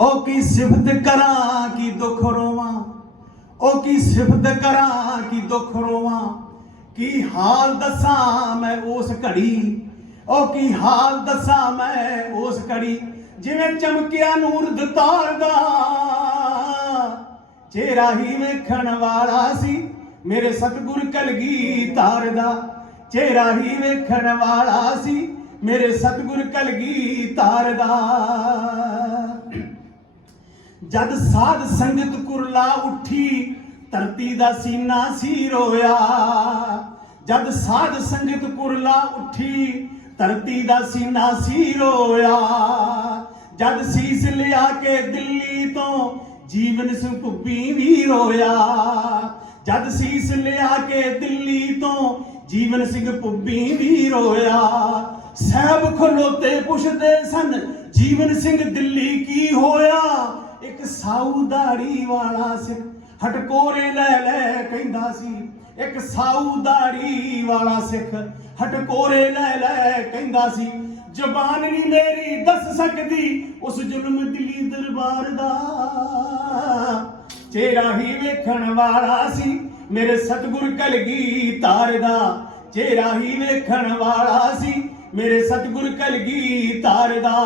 ਉਹ ਕੀ ਸਿਫਤ ਕਰਾਂ ਕੀ ਦੁੱਖ ਰੋਵਾਂ? ਉਹ ਕੀ ਸਿਫਤ ਕਰਾਂ ਕੀ ਦੁੱਖ ਰੋਵਾਂ? ਕੀ ਹਾਲ ਦੱਸਾਂ ਮੈਂ ਉਸ ਘੜੀ? ਉਹ ਕੀ ਹਾਲ ਦੱਸਾਂ ਮੈਂ ਉਸ ਘੜੀ? ਜਿਵੇਂ ਚਮਕਿਆ ਨੂਰ ਦਤਾਰ ਦਾ। ਚਿਹਰਾ ਹੀ ਵੇਖਣ ਵਾਲਾ ਸੀ ਮੇਰੇ ਸਤਿਗੁਰ ਕਲਗੀ ਤਾਰ ਦਾ। ਚਿਹਰਾ ਹੀ ਵੇਖਣ ਵਾਲਾ ਸੀ ਮੇਰੇ ਸਤਿਗੁਰ ਕਲਗੀ ਤਾਰ ਦਾ। ਜਦ ਸਾਧ ਸੰਗਤ ਕੁਰਲਾ ਉੱਠੀ, ਧਰਤੀ ਦਾ ਸੀਨਾ ਸੀ ਰੋਇਆ। ਜਦ ਸਾਧ ਸੰਗਤ ਕੁਰਲਾ ਉੱਠੀ, ਧਰਤੀ ਦਾ ਸੀਨਾ ਸੀ ਰੋਇਆ। ਜਦ ਸੀਸ ਲਿਆ ਕੇ ਦਿੱਲੀ ਤੋਂ, ਜੀਵਨ ਸਿੰਘ ਭੁੱਬੀ ਵੀ ਰੋਇਆ। ਜਦ ਸੀਸ ਲਿਆ ਕੇ ਦਿੱਲੀ ਤੋਂ, ਜੀਵਨ ਸਿੰਘ ਪੁੱਬੀ ਵੀ ਰੋਇਆ। ਸਹਿਬ ਖਲੋਤੇ ਪੁੱਛਦੇ ਸਨ, ਜੀਵਨ ਸਿੰਘ ਦਿੱਲੀ ਕੀ ਇੱਕ ਸਾਊ ਦਾੜੀ ਵਾਲਾ ਸਿੱਖ ਹਟਕੋਰੇ ਲੈ ਲੈ ਕਹਿੰਦਾ ਸੀ। ਇੱਕ ਸਾਊ ਦਾੜੀ ਵਾਲਾ ਸਿੱਖ ਹਟਕੋਰੇ ਲੈ ਲੈ ਕਹਿੰਦਾ ਸੀ। ਜ਼ਬਾਨ ਨਹੀਂ ਮੇਰੀ ਦੱਸ ਸਕਦੀ ਉਸ ਜ਼ੁਲਮ ਦਿੱਲੀ ਦਰਬਾਰ ਦਾ। ਚਿਹਰਾ ਹੀ ਵੇਖਣ ਵਾਲਾ ਸੀ ਮੇਰੇ ਸਤਿਗੁਰ ਕਲਗੀ ਤਾਰ ਦਾ। ਚਿਹਰਾ ਹੀ ਵੇਖਣ ਵਾਲਾ ਸੀ ਮੇਰੇ ਸਤਿਗੁਰ ਕਲਗੀ ਤਾਰ ਦਾ।